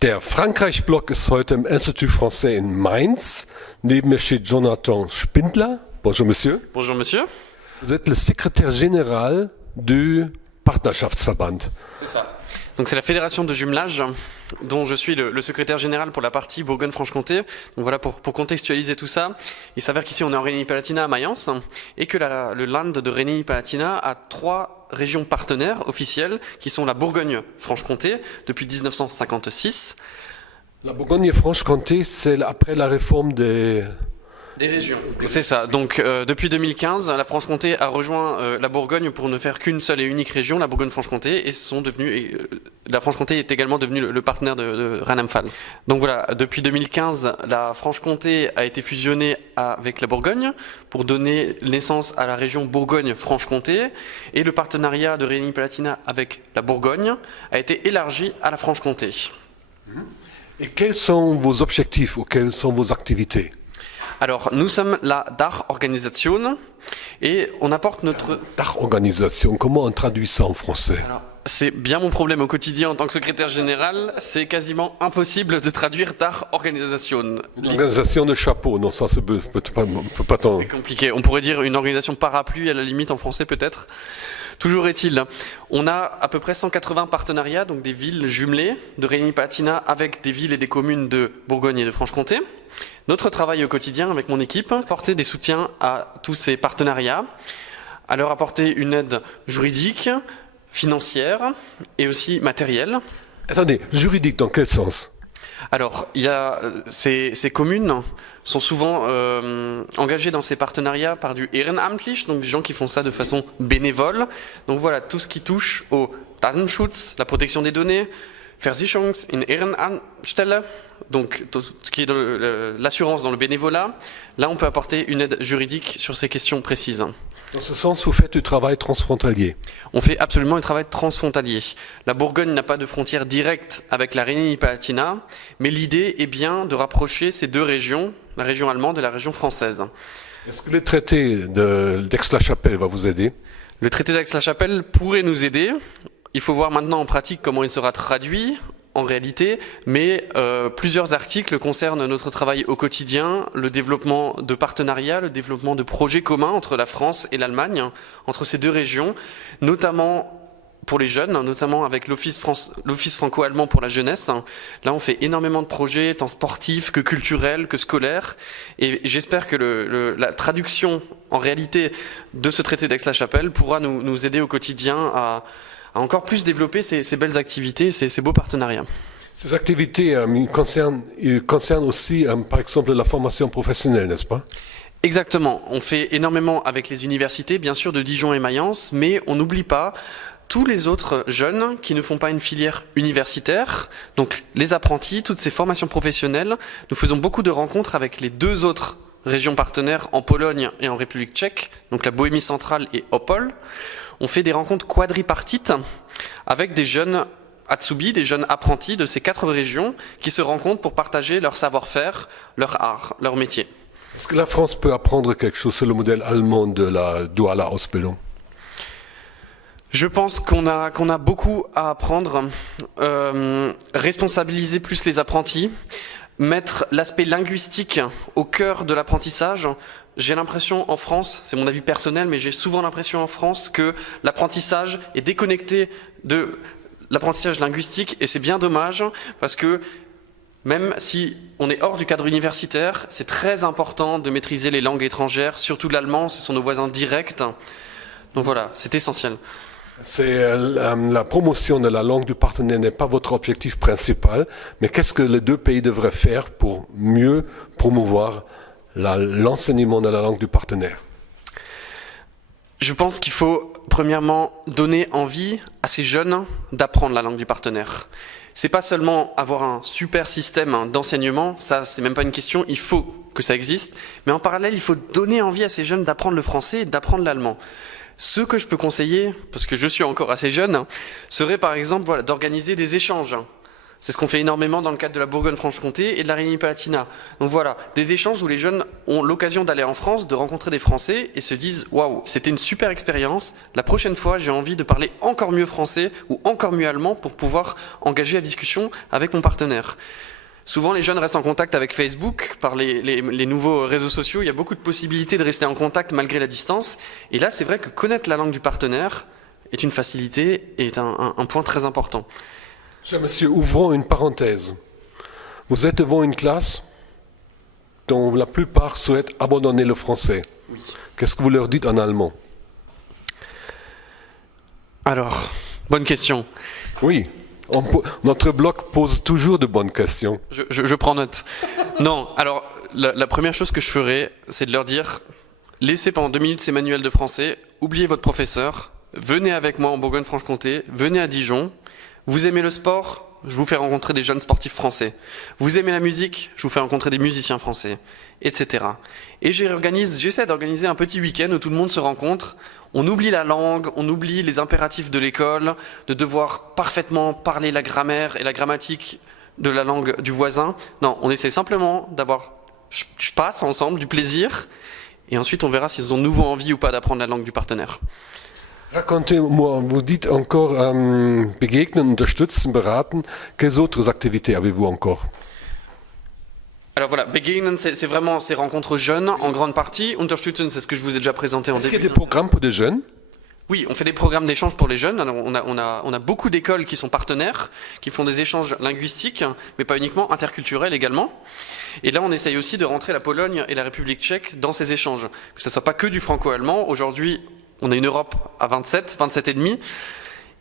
Der Frankreich-Block ist heute im Institut Français in Mainz. Neben mir steht Jonathan Spindler. Bonjour, monsieur. Bonjour monsieur. Vous êtes le secrétaire général du Partnerschaftsverband. C'est ça. Donc c'est la fédération de jumelage dont je suis le secrétaire général pour la partie Bourgogne-Franche-Comté. Donc voilà, pour contextualiser tout ça, il s'avère qu'ici on est en Rhénanie-Palatinat à Mayence et que le land de Rhénanie-Palatinat a 3 régions partenaires officielles qui sont la Bourgogne-Franche-Comté depuis 1956. La Bourgogne-Franche-Comté, c'est après la réforme des régions. C'est ça. Donc depuis 2015, la Franche-Comté a rejoint la Bourgogne pour ne faire qu'une seule et unique région, la Bourgogne-Franche-Comté, et la Franche-Comté est également devenue le partenaire de Rheinland-Pfalz. Donc voilà, depuis 2015, la Franche-Comté a été fusionnée avec la Bourgogne pour donner naissance à la région Bourgogne-Franche-Comté, et le partenariat de Rhénanie-Palatinat avec la Bourgogne a été élargi à la Franche-Comté. Et quels sont vos objectifs ou quelles sont vos activités? Alors, nous sommes la Dachorganisation et on apporte notre... Dachorganisation, comment on traduit ça en français? Alors, c'est bien mon problème au quotidien en tant que secrétaire général, c'est quasiment impossible de traduire Dachorganisation. L'organisation de chapeau, non, ça peut pas tant... C'est compliqué, on pourrait dire une organisation parapluie à la limite en français peut-être. Toujours est-il, on a à peu près 180 partenariats, donc des villes jumelées de Rhénanie-Palatinat avec des villes et des communes de Bourgogne et de Franche-Comté. Notre travail au quotidien avec mon équipe, apporter des soutiens à tous ces partenariats, à leur apporter une aide juridique, financière et aussi matérielle. Attendez, juridique dans quel sens? Alors, ces communes sont souvent engagées dans ces partenariats par du Ehrenamtlich, donc des gens qui font ça de façon bénévole. Donc voilà, tout ce qui touche au Datenschutz, la protection des données, Versicherungs in Ehrenanstelle, donc tout ce qui est l'assurance dans le bénévolat. Là, on peut apporter une aide juridique sur ces questions précises. Dans ce sens, vous faites du travail transfrontalier? On fait absolument un travail transfrontalier. La Bourgogne n'a pas de frontière directe avec la Rhénanie-Palatinat, mais l'idée est bien de rapprocher ces deux régions, la région allemande et la région française. Est-ce que le traité d'Aix-la-Chapelle va vous aider? Le traité d'Aix-la-Chapelle pourrait nous aider. Il faut voir maintenant en pratique comment il sera traduit en réalité, mais plusieurs articles concernent notre travail au quotidien, le développement de partenariats, le développement de projets communs entre la France et l'Allemagne, entre ces deux régions, notamment pour les jeunes, notamment avec l'Office franco-allemand pour la jeunesse. Là, on fait énormément de projets, tant sportifs que culturels, que scolaires, et j'espère que la traduction en réalité de ce traité d'Aix-la-Chapelle pourra nous aider au quotidien à encore plus développer ces belles activités, ces beaux partenariats. Ces activités concernent aussi, par exemple, la formation professionnelle, n'est-ce pas? Exactement. On fait énormément avec les universités, bien sûr, de Dijon et Mayence, mais on n'oublie pas tous les autres jeunes qui ne font pas une filière universitaire, donc les apprentis, toutes ces formations professionnelles. Nous faisons beaucoup de rencontres avec les 2 autres régions partenaires en Pologne et en République tchèque, donc la Bohémie centrale et Opole. On fait des rencontres quadripartites avec des jeunes Atsubi, des jeunes apprentis de ces 4 régions qui se rencontrent pour partager leur savoir-faire, leur art, leur métier. Est-ce que la France peut apprendre quelque chose sur le modèle allemand de la duale Ausbildung? Je pense qu'on a beaucoup à apprendre, responsabiliser plus les apprentis, mettre l'aspect linguistique au cœur de l'apprentissage. J'ai l'impression en France, c'est mon avis personnel, mais j'ai souvent l'impression en France que l'apprentissage est déconnecté de l'apprentissage linguistique et c'est bien dommage parce que même si on est hors du cadre universitaire, c'est très important de maîtriser les langues étrangères, surtout l'allemand, ce sont nos voisins directs. Donc voilà, c'est essentiel. La promotion de la langue du partenaire n'est pas votre objectif principal, mais qu'est-ce que les 2 pays devraient faire pour mieux promouvoir l'enseignement de la langue du partenaire? Je pense qu'il faut premièrement donner envie à ces jeunes d'apprendre la langue du partenaire. C'est pas seulement avoir un super système d'enseignement, ça c'est même pas une question, il faut que ça existe, mais en parallèle il faut donner envie à ces jeunes d'apprendre le français et d'apprendre l'allemand. Ce que je peux conseiller, parce que je suis encore assez jeune, serait par exemple d'organiser des échanges C'est ce qu'on fait énormément dans le cadre de la Bourgogne-Franche-Comté et de la Rhénanie-Palatinat. Donc voilà, des échanges où les jeunes ont l'occasion d'aller en France, de rencontrer des Français et se disent « Waouh, c'était une super expérience, la prochaine fois j'ai envie de parler encore mieux français ou encore mieux allemand pour pouvoir engager la discussion avec mon partenaire ». Souvent, les jeunes restent en contact avec Facebook, par les nouveaux réseaux sociaux. Il y a beaucoup de possibilités de rester en contact malgré la distance. Et là, c'est vrai que connaître la langue du partenaire est une facilité et est un point très important. Cher monsieur, ouvrons une parenthèse. Vous êtes devant une classe dont la plupart souhaitent abandonner le français. Oui. Qu'est-ce que vous leur dites en allemand? Alors, bonne question. Oui. Notre blog pose toujours de bonnes questions. Je prends note. Non, alors la première chose que je ferais, c'est de leur dire laissez pendant 2 minutes ces manuels de français, oubliez votre professeur, venez avec moi en Bourgogne-Franche-Comté, venez à Dijon. Vous aimez le sport? Je vous fais rencontrer des jeunes sportifs français. Vous aimez la musique? Je vous fais rencontrer des musiciens français, etc. Et j'essaie d'organiser un petit week-end où tout le monde se rencontre. On oublie la langue, on oublie les impératifs de l'école, de devoir parfaitement parler la grammaire et la grammatique de la langue du voisin. Non, on essaie simplement d'avoir, je passe ensemble, du plaisir, et ensuite on verra s'ils ont nouveau envie ou pas d'apprendre la langue du partenaire. Racontez-moi, vous dites encore begegnen, unterstützen, beraten. Quelles autres activités avez-vous encore? Alors voilà, begegnen, c'est vraiment ces rencontres jeunes en grande partie. Unterstützen, c'est ce que je vous ai déjà présenté en début. Est-ce qu'il y a des programmes pour des jeunes? Oui, on fait des programmes d'échange pour les jeunes. Alors, on a beaucoup d'écoles qui sont partenaires, qui font des échanges linguistiques, mais pas uniquement, interculturels également. Et là, on essaye aussi de rentrer la Pologne et la République tchèque dans ces échanges. Que ce ne soit pas que du franco-allemand. Aujourd'hui, on a une Europe à 27 et demi.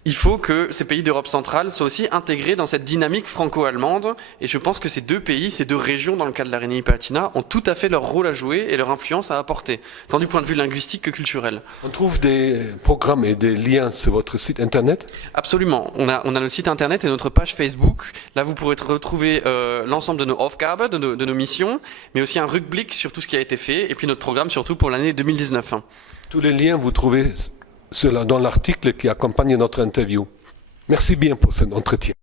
Il faut que ces pays d'Europe centrale soient aussi intégrés dans cette dynamique franco-allemande. Et je pense que ces deux pays, ces deux régions dans le cas de la Rhénanie-Palatinat, ont tout à fait leur rôle à jouer et leur influence à apporter, tant du point de vue linguistique que culturel. On trouve des programmes et des liens sur votre site internet? Absolument. On a le site internet et notre page Facebook. Là, vous pourrez retrouver l'ensemble de nos Aufgaben, de nos missions, mais aussi un Rückblick sur tout ce qui a été fait, et puis notre programme surtout pour l'année 2019. Tous les liens, vous trouvez dans l'article qui accompagne notre interview. Merci bien pour cet entretien.